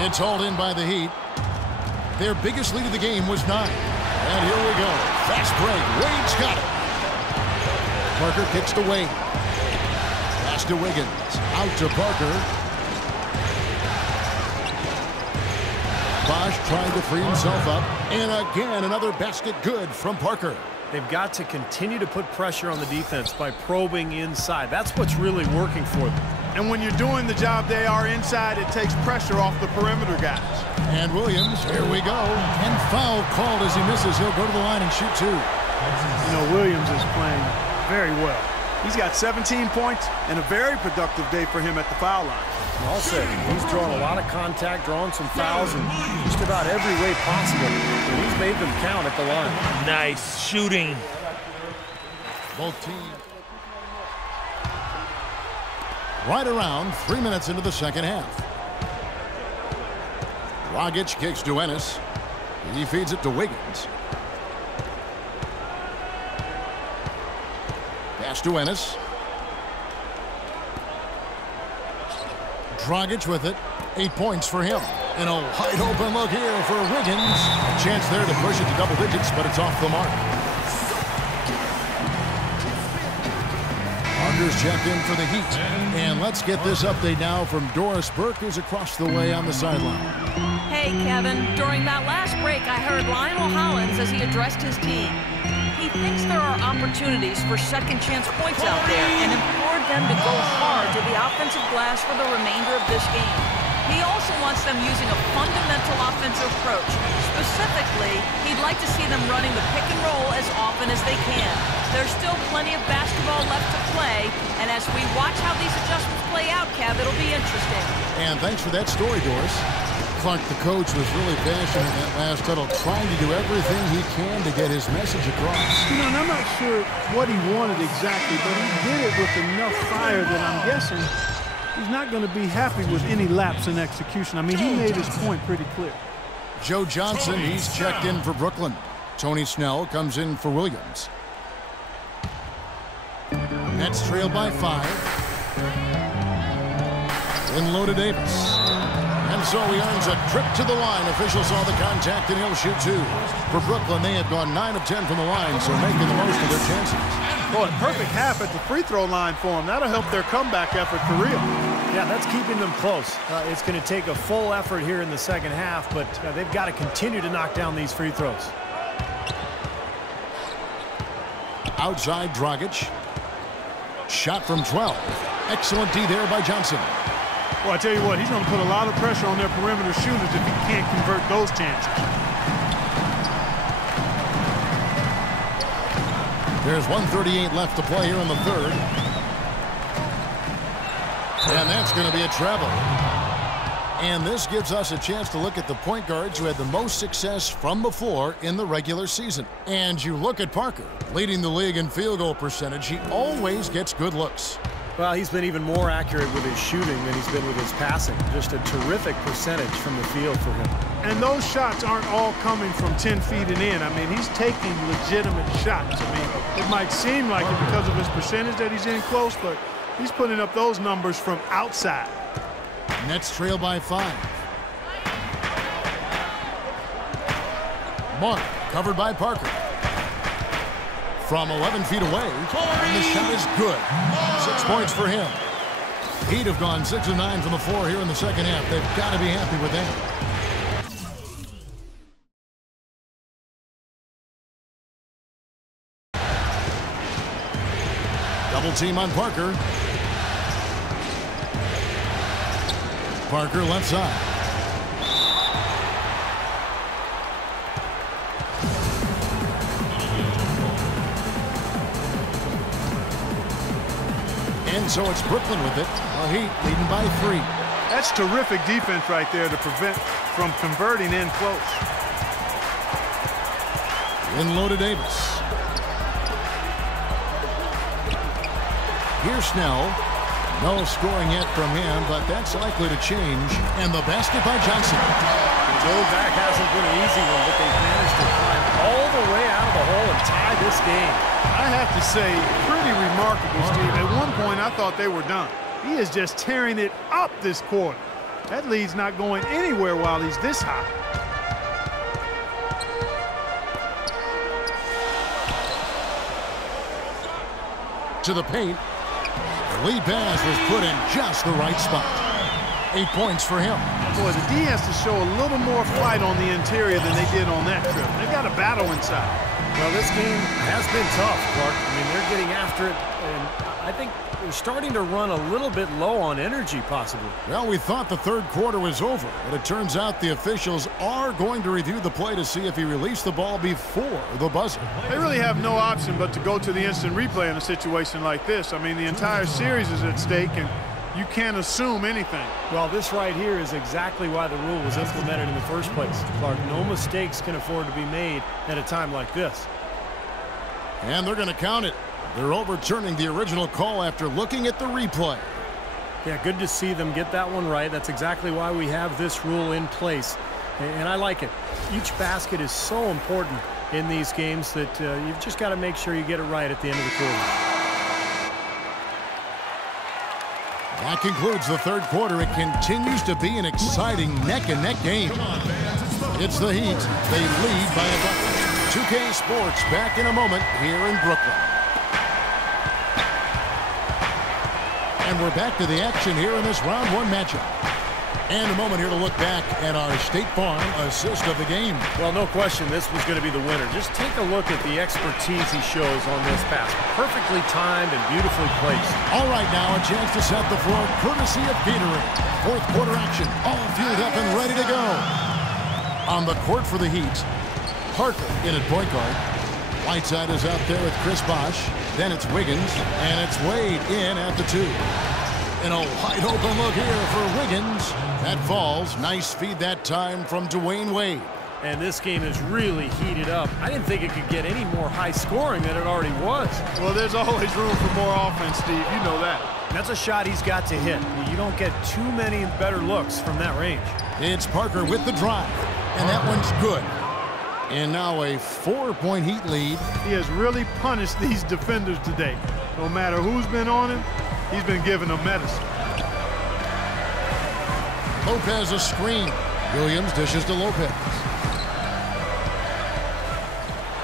It's hauled in by the Heat. Their biggest lead of the game was 9. And here we go. Fast break. Wade's got it. Parker kicks to Wade. Pass to Wiggins. Out to Parker. Bosch trying to free himself up. And again, another basket good from Parker. They've got to continue to put pressure on the defense by probing inside. That's what's really working for them. And when you're doing the job they are inside, it takes pressure off the perimeter guys. And Williams, here we go. And foul called as he misses. He'll go to the line and shoot 2. You know, Williams is playing very well. He's got 17 points and a very productive day for him at the foul line. I'll say, he's drawn a lot of contact, drawing some fouls in just about every way possible. And he's made them count at the line. Nice shooting. Both teams. Right around 3 minutes into the second half. Dragic kicks to Ennis. He feeds it to Wiggins. Pass to Ennis. Dragic with it. 8 points for him. And a wide open look here for Wiggins. A chance there to push it to double digits, but it's off the mark. Parker's checked in for the Heat. And let's get this update now from Doris Burke, who's across the way on the sideline. Hey, Kevin. During that last break, I heard Lionel Hollins as he addressed his team. He thinks there are opportunities for second-chance points out there and implored them to go hard to the offensive glass for the remainder of this game. He also wants them using a fundamental offensive approach. Specifically, he'd like to see them running the pick and roll as often as they can. There's still plenty of basketball left to play, and as we watch how these adjustments play out, Kev, it'll be interesting. And thanks for that story, Doris. Clark, the coach, was really passionate in that last huddle, trying to do everything he can to get his message across. You know, and I'm not sure what he wanted exactly, but he did it with enough fire that I'm guessing he's not going to be happy with any lapse in execution. I mean, he made his point pretty clear. Joe Johnson, he's checked in for Brooklyn. Tony Snell comes in for Williams. Nets trail by 5. In low to Davis. And so he earns a trip to the line. Officials saw the contact, and he'll shoot 2. For Brooklyn, they had gone 9 of 10 from the line, so making the most of their chances. Boy, perfect half at the free throw line for them. That'll help their comeback effort for real. Yeah, that's keeping them close. It's going to take a full effort here in the second half, but they've got to continue to knock down these free throws. Outside Dragic. Shot from 12. Excellent D there by Johnson. Well, I tell you what, he's going to put a lot of pressure on their perimeter shooters if he can't convert those chances. There's 1:38 left to play here in the third. And that's going to be a travel. And this gives us a chance to look at the point guards who had the most success from before in the regular season. And you look at Parker, leading the league in field goal percentage. He always gets good looks. Well, he's been even more accurate with his shooting than he's been with his passing. Just a terrific percentage from the field for him. And those shots aren't all coming from 10 feet and in. I mean, he's taking legitimate shots. I mean, it might seem like it because of his percentage that he's in close, but he's putting up those numbers from outside. Nets trail by 5. Mark covered by Parker. From 11 feet away, and the shot is good. 6 points for him. Heat have gone 6 of 9 from the floor here in the second half. They've got to be happy with that. Double team on Parker. Parker left side. And so it's Brooklyn with it. Heat leading by 3. That's terrific defense right there to prevent from converting in close. In low to Davis. Here's Snell. No scoring yet from him, but that's likely to change. And the basket by Johnson. The road back hasn't been an easy one, but they've managed to climb all the way out of the hole and tie this game. I have to say, pretty remarkable, Steve. At one point, I thought they were done. He is just tearing it up this quarter. That lead's not going anywhere while he's this high. To the paint. The lead pass was put in just the right spot. 8 points for him. Boy, the D has to show a little more fight on the interior than they did on that trip. They got a battle inside. Well, this game has been tough, Clark. I mean, they're getting after it, and I think they're starting to run a little bit low on energy, possibly. Well, we thought the third quarter was over, but it turns out the officials are going to review the play to see if he released the ball before the buzzer. They really have no option but to go to the instant replay in a situation like this. I mean, the entire series is at stake, and you can't assume anything. Well, this right here is exactly why the rule was implemented in the first place, Clark. No mistakes can afford to be made at a time like this. And they're going to count it. They're overturning the original call after looking at the replay. Yeah, good to see them get that one right. That's exactly why we have this rule in place. And I like it. Each basket is so important in these games that you've just got to make sure you get it right at the end of the quarter. That concludes the third quarter. It continues to be an exciting neck-and-neck game. It's the Heat. They lead by a bucket. 2K Sports back in a moment here in Brooklyn. And we're back to the action here in this round one matchup. And a moment here to look back at our State Farm assist of the game. Well, no question this was going to be the winner. Just take a look at the expertise he shows on this pass. Perfectly timed and beautifully placed. All right, now a chance to set the floor courtesy of Gatorade. Fourth quarter action, all fueled up and ready to go. On the court for the Heat, Parker in at point guard. Whiteside is out there with Chris Bosh. Then it's Wiggins, and it's Wade in at the 2. And a wide open look here for Wiggins. That falls. Nice feed that time from Dwayne Wade. And this game is really heated up. I didn't think it could get any more high scoring than it already was. Well, there's always room for more offense, Steve. You know that. That's a shot he's got to hit. You don't get too many better looks from that range. It's Parker with the drive. And that one's good. And now a 4-point Heat lead. He has really punished these defenders today. No matter who's been on him, he's been giving them medicine. Lopez a screen. Williams dishes to Lopez.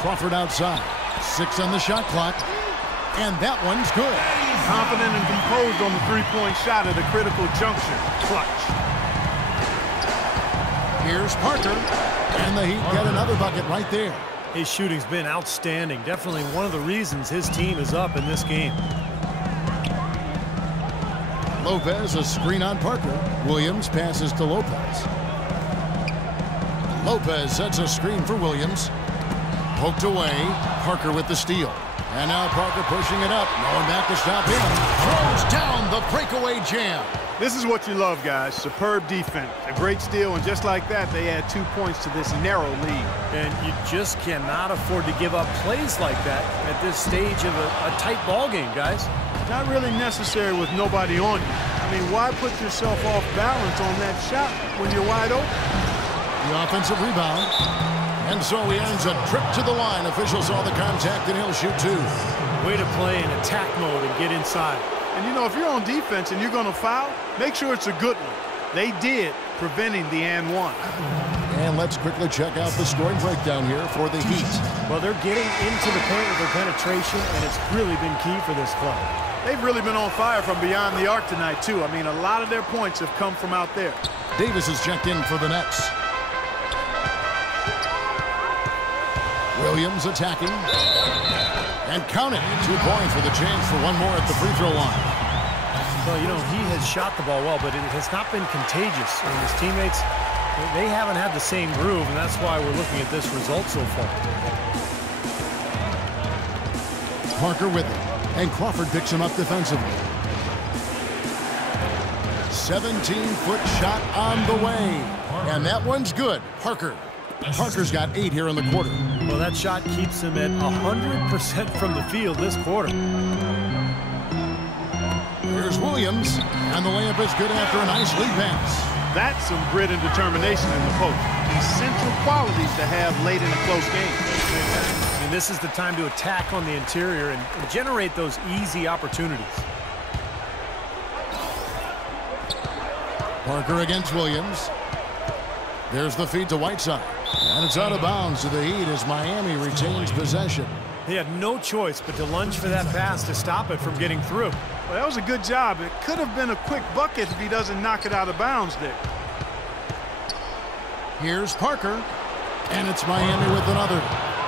Crawford outside. 6 on the shot clock. And that one's good. Confident and composed on the three-point shot at a critical juncture. Clutch. Here's Parker. And the Heat get another bucket right there. His shooting's been outstanding. Definitely one of the reasons his team is up in this game. Lopez a screen on Parker. Williams passes to Lopez. Lopez sets a screen for Williams. Poked away. Parker with the steal. And now Parker pushing it up. No one back to stop him. Throws down the breakaway jam. This is what you love, guys. Superb defense. A great steal, and just like that, they add 2 points to this narrow lead. And you just cannot afford to give up plays like that at this stage of a tight ball game, guys. Not really necessary with nobody on you. I mean, why put yourself off balance on that shot when you're wide open? The offensive rebound. And so he earns a trip to the line. Official saw the contact, and he'll shoot 2. Way to play in attack mode and get inside. And, you know, if you're on defense and you're going to foul, make sure it's a good one. They did, preventing the and one. And let's quickly check out the scoring breakdown here for the Heat. Well, they're getting into the paint with their penetration, and it's really been key for this club. They've really been on fire from beyond the arc tonight, too. I mean, a lot of their points have come from out there. Davis is checked in for the Nets. Williams attacking. And count it. 2 points with a chance for one more at the free throw line. Well, you know, he has shot the ball well, but it has not been contagious. And his teammates, they haven't had the same groove, and that's why we're looking at this result so far. Parker with it. And Crawford picks him up defensively. 17-foot shot on the way. And that one's good. Parker's got 8 here in the quarter. Well, that shot keeps him at 100% from the field this quarter. Here's Williams. And the layup is good after a nice lead pass. That's some grit and determination in the post. Essential qualities to have late in a close game. And this is the time to attack on the interior and generate those easy opportunities. Parker against Williams. There's the feed to Whiteside. And it's out of bounds to the Heat as Miami retains possession. He had no choice but to lunge for that pass to stop it from getting through. Well, that was a good job. It could have been a quick bucket if he doesn't knock it out of bounds there. Here's Parker. And it's Miami with another.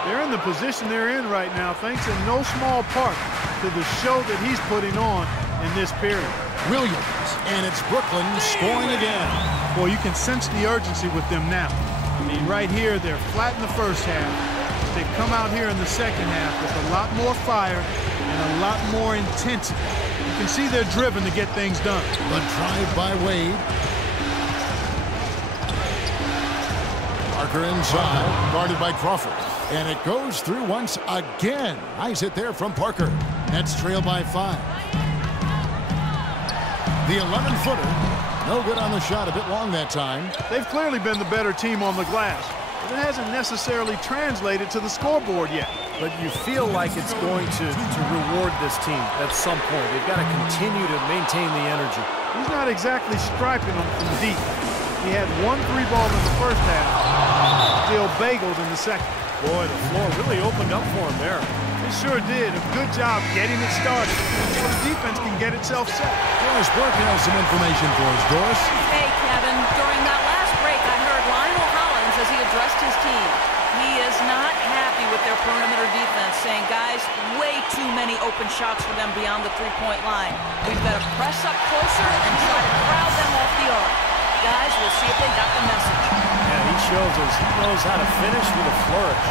They're in the position they're in right now thanks in no small part to the show that he's putting on in this period. Williams. And it's Brooklyn scoring again. Boy, you can sense the urgency with them now. I mean, right here, they're flat in the first half. They come out here in the second half with a lot more fire and a lot more intensity. You can see they're driven to get things done. The drive by Wade. Parker inside, guarded by Crawford. And it goes through once again. Nice hit there from Parker. Nets trail by 5. The 11-footer. No good on the shot, a bit long that time. They've clearly been the better team on the glass, but it hasn't necessarily translated to the scoreboard yet. But you feel like it's going to reward this team at some point. They've got to continue to maintain the energy. He's not exactly striping them from deep. He had 1 3-ball in the first half, still bageled in the second. Boy, the floor really opened up for him there. It sure did. A good job getting it started so the defense can get itself set. Doris Burke has some information for us. Doris? Hey, Kevin. During that last break, I heard Lionel Hollins as he addressed his team. He is not happy with their perimeter defense, saying, guys, way too many open shots for them beyond the three-point line. We've got to press up closer and try to crowd them off the arc. Guys, we'll see if they got the message. Yeah, he shows us he knows how to finish with a flourish.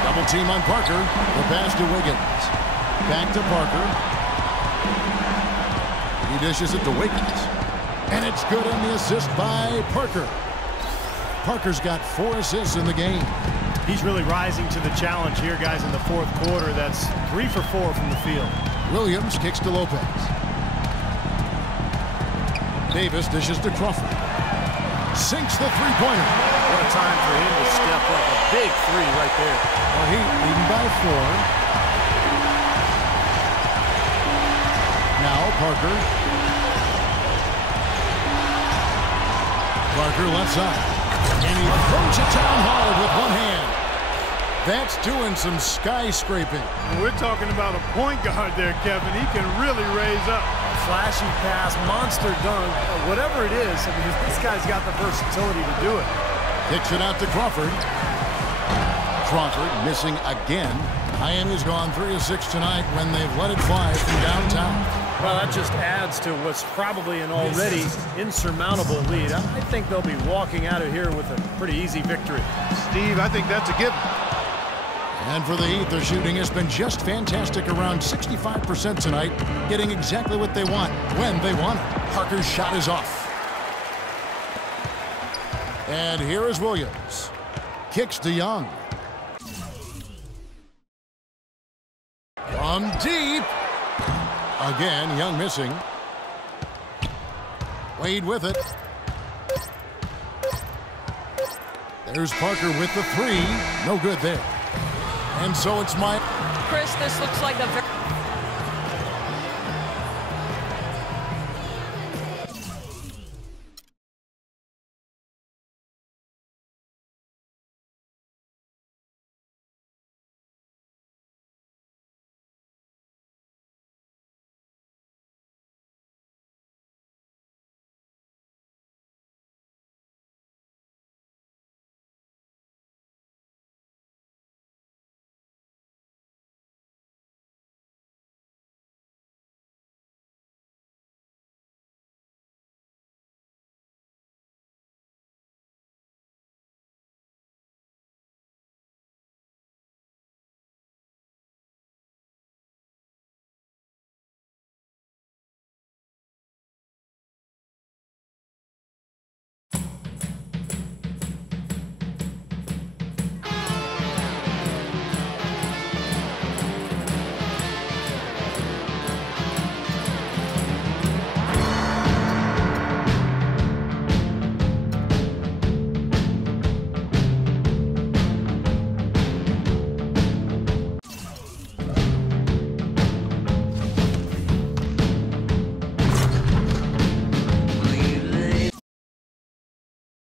Double team on Parker. The pass to Wiggins. Back to Parker. He dishes it to Wiggins. And it's good on the assist by Parker. Parker's got 4 assists in the game. He's really rising to the challenge here, guys, in the fourth quarter. That's 3 for 4 from the field. Williams kicks to Lopez. Davis dishes to Crawford. Sinks the three-pointer. What a time for him to step up. A big 3 right there. Well, Heat leading by 4. Now Parker. Parker left side. And he throws it down hard with one hand. That's doing some skyscraping. We're talking about a point guard there, Kevin. He can really raise up. Flashy pass, monster dunk, whatever it is. I mean, this guy's got the versatility to do it. Kicks it out to Crawford. Crawford missing again. Miami's gone 3 of 6 tonight when they've let it fly from downtown. Well, that just adds to what's probably an already insurmountable lead. I think they'll be walking out of here with a pretty easy victory. Steve, I think that's a given. And for the Heat, their shooting has been just fantastic, around 65% tonight, getting exactly what they want when they want it. Parker's shot is off. And here is Williams. Kicks to Young. From deep. Again, Young missing. Wade with it. There's Parker with the 3. No good there. And so it's Chris, this looks like a very